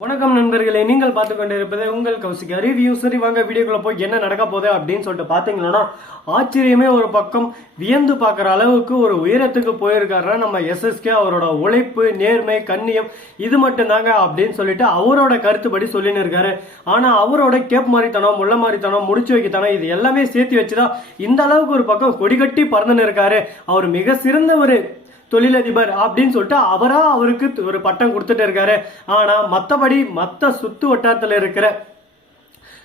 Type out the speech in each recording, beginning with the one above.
வணக்கம் நண்பர்களே, நீங்கள் பார்த்து கொண்டிருப்பது உங்கள் கௌசிக் ரிவ்யூ. சரி வாங்க வீடியோக்குள்ள போய் என்ன நடக்க போகுது அப்படின்னு சொல்லிட்டு பாத்தீங்கன்னா, ஆச்சரியமே ஒரு பக்கம் வியந்து பார்க்குற அளவுக்கு ஒரு உயரத்துக்கு போயிருக்காருன்னா நம்ம எஸ்எஸ்கே. அவரோட உழைப்பு, நேர்மை, கண்ணியம் இது மட்டும் தாங்க அப்படின்னு சொல்லிட்டு அவரோட கருத்துப்படி சொல்லின்னு இருக்காரு. ஆனா அவரோட கேப் மாதிரித்தனம், முள்ள மாதிரித்தனம், முடிச்சு வைக்கத்தனம் இது எல்லாமே சேர்த்து வச்சுதான் இந்த அளவுக்கு ஒரு பக்கம் கொடிகட்டி பறந்துன்னு இருக்காரு. அவர் மிக சிறந்த ஒரு தொழிலதிபர் அப்படின்னு சொல்லிட்டு அவருக்கு ஒரு பட்டம் கொடுத்துட்டு இருக்காரு. ஆனா மத்தபடி மத்த சுத்து வட்டாரத்துல இருக்கிற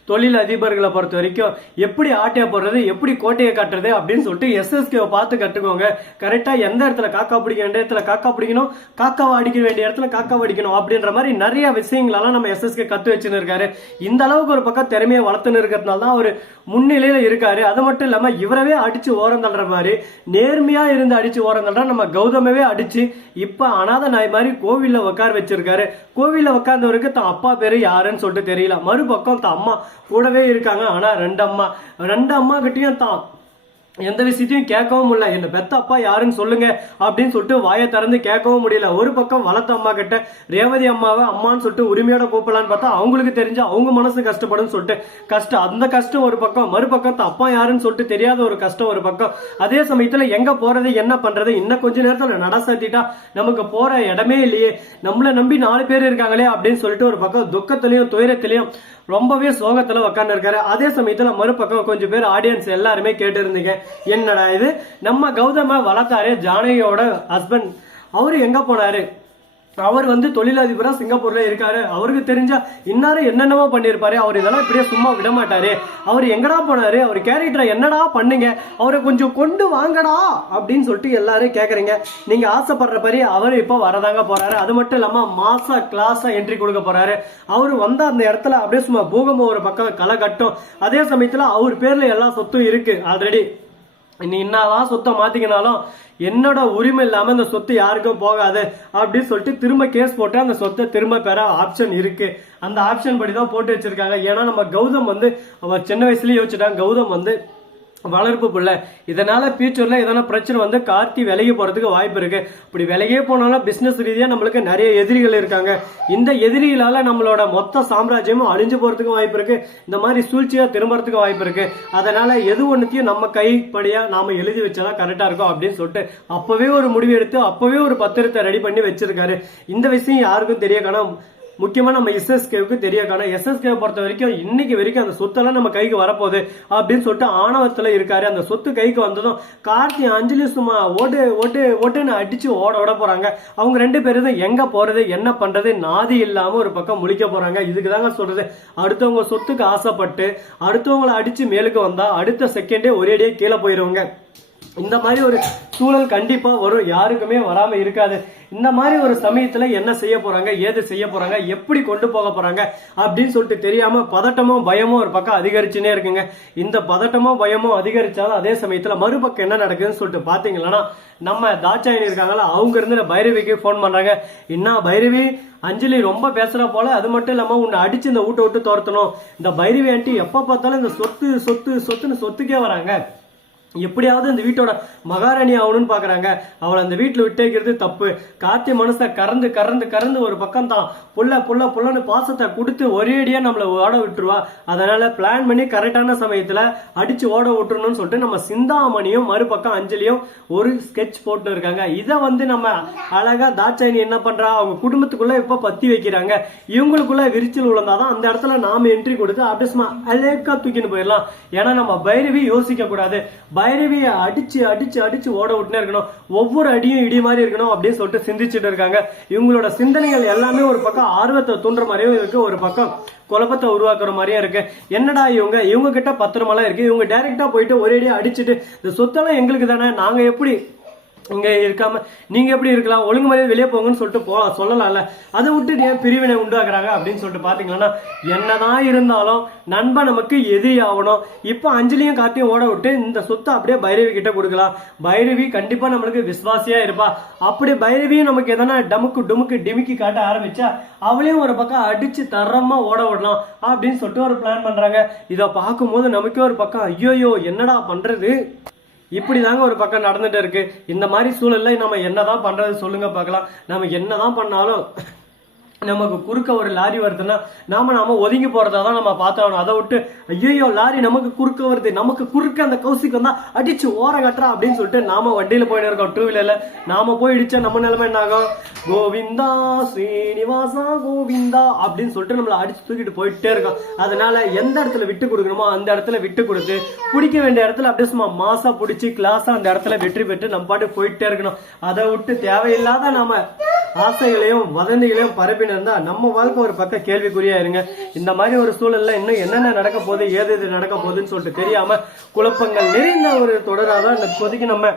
தொழில் அதிபர்களை பொறுத்த வரைக்கும் எப்படி ஆட்டையை போடுறது, எப்படி கோட்டையை கட்டுறது அப்படின்னு சொல்லிட்டு எஸ்எஸ்கே பார்த்து கட்டுக்கோங்க. கரெக்டா எந்த இடத்துல காக்கா பிடிக்க வேண்டிய இடத்துல காக்கா பிடிக்கணும், காக்காவை அடிக்க வேண்டிய இடத்துல காக்காவை அடிக்கணும் அப்படின்ற மாதிரி நிறைய விஷயங்களெல்லாம் நம்ம எஸ்எஸ்கே கத்து வச்சுன்னு இருக்காரு. இந்த அளவுக்கு ஒரு பக்கம் திறமையை வளர்த்துன்னு இருக்கிறதுனால தான் அவர் முன்னிலையில இருக்காரு. அது மட்டும் இல்லாம இவரவே அடிச்சு ஓரம் தள்ளுற மாதிரி நேர்மையா இருந்து அடிச்சு ஓரம் தள்ளுற நம்ம கௌதமவே அடிச்சு இப்ப அனாத நாய் மாதிரி கோவில்ல உட்கார வச்சிருக்காரு. கோவில்ல உட்கார்ந்தவருக்கு தான் அப்பா பேரு யாருன்னு சொல்லிட்டு தெரியல. மறுபக்கம் தான் அம்மா கூடவே இருக்காங்க. ஆனா ரெண்டு அம்மா கிட்டயும் தான் எந்த விஷயத்தையும் கேட்கவும் முடியல. என்ன பெத்த அப்பா யாருன்னு சொல்லுங்க அப்படின்னு சொல்லிட்டு வாயை திறந்து கேட்கவும் முடியல. ஒரு பக்கம் வளர்த்த அம்மா கிட்ட ரேவதி அம்மாவை அம்மான்னு சொல்லிட்டு உரிமையோட கூப்பிடலான்னு பார்த்தா அவங்களுக்கு தெரிஞ்சு அவங்க மனசு கஷ்டப்படும் சொல்லிட்டு அந்த கஷ்டம் ஒரு பக்கம். மறுபக்கம் அப்பா யாருன்னு சொல்லிட்டு தெரியாத ஒரு கஷ்டம் ஒரு பக்கம். அதே சமயத்துல எங்க போறது, என்ன பண்றது, இன்னும் கொஞ்ச நேரத்துல நட சாத்திட்டா நமக்கு போற இடமே இல்லையே, நம்மள நம்பி 4 பேர் இருக்காங்களே அப்படின்னு சொல்லிட்டு ஒரு பக்கம் துக்கத்திலையும் துயரத்திலையும் ரொம்பவே சோகத்துல உட்கார்ந்து இருக்காரு. அதே சமயத்துல மறுபக்கம் கொஞ்சம் பேர் ஆடியன்ஸ் எல்லாருமே கேட்டு இருந்தீங்க, என்னடா இது நம்ம கௌதம வளர்த்தாரு ஜானகியோட ஹஸ்பண்ட், அவரு எங்க போனாரு, அவர் தொழிலதிபரா சிங்கப்பூர்ல இருக்காரு, அவருக்கு தெரிஞ்சா இன்னாரும் என்னென்னவோ பண்ணிருப்பாரு, அவர் இதெல்லாம் இப்படியே சும்மா விட மாட்டாரு, அவர் எங்கடா போனாரு, அவர் கேரக்டரை என்னடா பண்ணுங்க, அவரை கொஞ்சம் கொண்டு வாங்கடா அப்படின்னு சொல்லிட்டு எல்லாரும் கேக்குறீங்க. நீங்க ஆசைப்படுற படி அவர் இப்ப வரதாங்க போறாரு. அது மட்டும் இல்லாம மாசா கிளாஸா என்ட்ரி கொடுக்க போறாரு. அவர் வந்த அந்த இடத்துல அப்படியே சும்மா பூகம்பம் ஒரு பக்கம் களை கட்டும். அதே சமயத்துல அவர் பேர்ல எல்லா சொத்தும் இருக்கு ஆல்ரெடி. நீ என்னதான் சொத்தை மாத்திக்கினாலும் என்னோட உரிமை இல்லாம இந்த சொத்து யாருக்கும் போகாது அப்படின்னு சொல்லிட்டு திரும்ப கேஸ் போட்டு அந்த சொத்தை திரும்ப பெற ஆப்ஷன் இருக்கு. அந்த ஆப்ஷன் படிதான் போட்டு வச்சிருக்காங்க. ஏன்னா நம்ம கௌதம் அவர் சின்ன வயசுலயே யோசிச்சுட்டாங்க. கௌதம் வளர்ப்பு புள்ள, இதனால ஃபியூச்சர்ல எதனா பிரச்சனை கார்த்தி விலகி போறதுக்கு வாய்ப்பு இருக்கு. இப்படி விலகியே போனாலும் பிசினஸ் ரீதியா நம்மளுக்கு நிறைய எதிரிகள் இருக்காங்க. இந்த எதிரிகளால நம்மளோட மொத்த சாம்ராஜ்யமும் அழிஞ்சு போறதுக்கு வாய்ப்பு இருக்கு. இந்த மாதிரி சூழ்ச்சியா திரும்பறதுக்கு வாய்ப்பு இருக்கு. அதனால எது ஒண்ணுத்தையும் நம்ம கைப்படியா நாம எழுதி வச்சாதான் கரெக்டா இருக்கும் அப்படின்னு சொல்லிட்டு அப்பவே ஒரு முடிவு எடுத்து அப்பவே ஒரு பத்திரத்தை ரெடி பண்ணி வச்சிருக்காரு. இந்த விஷயம் யாருக்கும் தெரிய காணும், முக்கியமா நம்ம எஸ்எஸ்கேவுக்கு தெரிய காணும். எஸ்எஸ்கே பொறுத்த வரைக்கும் இன்னைக்கு வரைக்கும் அந்த சொத்தெல்லாம் நம்ம கைக்கு வரப்போகுது அப்படின்னு சொல்லிட்டு ஆணவத்துல இருக்காரு. அந்த சொத்து கைக்கு வந்ததும் கார்த்தி அஞ்சலி சும்மா ஓட்டுன்னு அடிச்சு ஓட போறாங்க. அவங்க 2 பேரும் தான் எங்க போறது, என்ன பண்றது, நாதி இல்லாம ஒரு பக்கம் முழிக்க போறாங்க. இதுக்கு தாங்க சொல்றது, அடுத்தவங்க சொத்துக்கு ஆசைப்பட்டு அடுத்தவங்களை அடிச்சு மேலுக்கு வந்தா அடுத்த செகண்டே ஒரேடியே கீழே போயிருவாங்க. இந்த மாதிரி ஒரு சூழல் கண்டிப்பா வரும், யாருக்குமே வராம இருக்காது. இந்த மாதிரி ஒரு சமயத்துல என்ன செய்ய போறாங்க, ஏது செய்ய போறாங்க, எப்படி கொண்டு போக போறாங்க அப்படின்னு சொல்லிட்டு தெரியாம பதட்டமும் பயமும் ஒரு பக்கம் அதிகரிச்சுனே இருக்குங்க. இந்த பதட்டமும் பயமும் அதிகரிச்சாலும் அதே சமயத்துல மறுபக்கம் என்ன நடக்குதுன்னு சொல்லிட்டு பாத்தீங்கன்னா, நம்ம தாட்சாயணி இருக்காங்களா, அவங்க இருந்து பைரவிக்கு போன் பண்றாங்க. என்ன பைரவி, அஞ்சலி ரொம்ப பேசுற போல, அது மட்டும் இல்லாம உன்னை அடிச்சு இந்த வீட்டை விட்டு துரத்தணும், இந்த பைரவி ஆண்டி எப்ப பார்த்தாலும் இந்த சொத்துன்னு சொத்துக்கே வராங்க, எப்படியாவது இந்த வீட்டோட மகாராணி ஆகணும்னு பாக்குறாங்க, அவளை அந்த வீட்டுல விட்டேக்கிறது தப்பு. கார்த்தி மனசை கறந்து ஒரு பக்கம் தான் புள்ளன்னு பாசத்தை கொடுத்து ஒரேடியா நம்மள ஓட விட்டுருவா. அதனால பிளான் பண்ணி கரெக்டான சமயத்துல அடிச்சு ஓட விட்டுறணும்னு சொல்லிட்டு நம்ம சிந்தாமணியும் மறுபக்கம் அஞ்சலியும் ஒரு ஸ்கெட்ச் போட்டு இருக்காங்க. இதை நம்ம அழகா தாட்சாயணி என்ன பண்றா, அவங்க குடும்பத்துக்குள்ள இப்ப பத்தி வைக்கிறாங்க. இவங்களுக்குள்ள விரிச்சல் விழுந்தாதான் அந்த இடத்துல நாம என்ட்ரி கொடுத்து அப்படியே அலேக்கா தூக்கின்னு போயிடலாம். ஏன்னா நம்ம பைரவி யோசிக்க கூடாது, பைரவியை அடிச்சு ஓட விட்டுனே இருக்கணும், ஒவ்வொரு அடியும் இடி மாதிரி இருக்கணும் அப்படின்னு சொல்லிட்டு சிந்திச்சுட்டு இருக்காங்க. இவங்களோட சிந்தனைகள் எல்லாமே ஒரு பக்கம் ஆர்வத்தை தூண்டுற மாதிரியும் இருக்கு, ஒரு பக்கம் குழப்பத்தை உருவாக்குற மாதிரியும் இருக்கு. என்னடா இவங்க கிட்ட பத்திரமெல்லாம் இருக்கு, இவங்க டைரக்டா போயிட்டு ஒரேடியா அடிச்சுட்டு இந்த சொத்தெல்லாம் எங்களுக்கு தானே, நாங்க எப்படி இங்க இருக்காம நீங்க எப்படி இருக்கலாம், ஒழுங்கு மரியாதை வெளியே போங்கன்னு சொல்லிட்டு சொல்லலாம்ல, அதை விட்டு ஏன் பிரிவினை உண்டாக்குறாங்க அப்படின்னு சொல்லிட்டு பாத்தீங்கன்னா, என்னதான் இருந்தாலும் நண்பன் நமக்கு எதிரி ஆகணும். இப்ப அஞ்சலியும் காட்டியும் ஓட விட்டு இந்த சொத்தை அப்படியே பைரவி கிட்ட கொடுக்கலாம். பைரவி கண்டிப்பா நம்மளுக்கு விசுவாசியா இருப்பா. அப்படி பைரவியும் நமக்கு எதனா டுமுக்கு டிமிக்கி காட்ட ஆரம்பிச்சா அவளையும் ஒரு பக்கம் அடிச்சு தரமா ஓட விடலாம் அப்படின்னு சொல்லிட்டு ஒரு பிளான் பண்றாங்க. இதை பார்க்கும்போது நமக்கே ஒரு பக்கம் ஐயோயோ என்னடா பண்றது, இப்படிதாங்க ஒரு பக்கம் நடந்துட்டு இருக்கு. இந்த மாதிரி சூழல்ல நம்ம என்னதான் பண்றது சொல்லுங்க பார்க்கலாம். நம்ம என்னதான் பண்ணாலும் நமக்கு குறுக்க ஒரு லாரி வருதுன்னா நாம ஒதுங்கி போறதா தான் நம்ம பார்த்தாகணும். அதை விட்டு ஐயோ லாரி நமக்கு குறுக்க வருது, நமக்கு குறுக்க அந்த கௌசிக்கு வந்தா அடிச்சு ஓர கட்டுறா அப்படின்னு சொல்லிட்டு நாம வண்டியில போயிட்டு இருக்கோம் டூ வீலர்ல. நாம போய் இடிச்சா நம்ம நிலைமை என்ன ஆகும்? கோவிந்தா ஸ்ரீனிவாசா கோவிந்தா அப்படின்னு சொல்லிட்டு நம்மள அடிச்சு தூக்கிட்டு போயிட்டே இருக்கோம். அதனால எந்த இடத்துல விட்டு கொடுக்கணுமோ அந்த இடத்துல விட்டு கொடுத்து, பிடிக்க வேண்டிய இடத்துல அப்படியே சும்மா மாசா பிடிச்சி கிளாஸா அந்த இடத்துல வெற்றி பெற்று நம்ம பாட்டு போயிட்டே இருக்கணும். அதை விட்டு தேவையில்லாத நாம ஆசைகளையும் வதந்திகளையும் பரப்பின இருந்தா நம்ம வாழ்க்கை ஒரு பக்கம் கேள்விக்குறியா இருங்க. இந்த மாதிரி ஒரு சூழல்ல இன்னும் என்னென்ன நடக்க போகுது, ஏது நடக்க போகுதுன்னு சொல்லிட்டு தெரியாம குழப்பங்கள் நிறைந்த ஒரு தொடராதான் இப்போதைக்கு நம்ம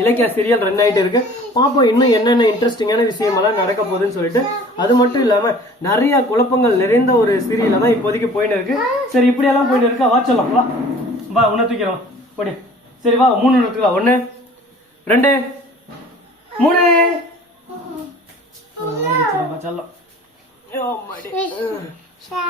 இலக்கிய சீரியல் ரன் ஆகிட்டு இருக்கு. பாப்போம் இன்னும் என்னென்ன இன்ட்ரெஸ்டிங்கான விஷயமெல்லாம் நடக்க போகுதுன்னு சொல்லிட்டு. அது மட்டும் இல்லாம நிறைய குழப்பங்கள் நிறைந்த ஒரு சீரியல தான் இப்போதைக்கு போயிட்டு இருக்கு. சரி இப்படியெல்லாம் போயிட்டு இருக்கா, வா சொல்லலாம், வா வா உன்ன தூக்கிறோம் போடி. சரி வா 3 எடுத்துக்கா, 1 2 3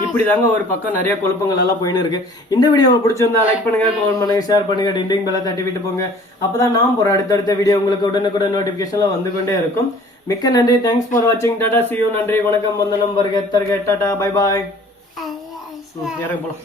இப்படிதாங்க ஒரு பக்கம் நிறைய குழப்பங்கள் எல்லாம் போயின்னு இருக்கு. இந்த வீடியோ பிடிச்சிருந்தா லைக் பண்ணுங்க, கமெண்ட் பண்ணுங்க, ஷேர் பண்ணுங்க, டிண்டிங் பெல்ல தட்டி விட்டு போங்க. அப்பதான் நாம் போற அடுத்தடுத்த வீடியோ உங்களுக்கு உடனுக்குடன் நோட்டிபிகேஷன்ல வந்து கொண்டே இருக்கும். மிக்க நன்றி, தேங்க்ஸ் ஃபார் வாட்சிங், டாடா, see you, நன்றி, வணக்கம், வந்தனம், வருக, தருக, டாடா, பை பாய். இறங்க போலாம்.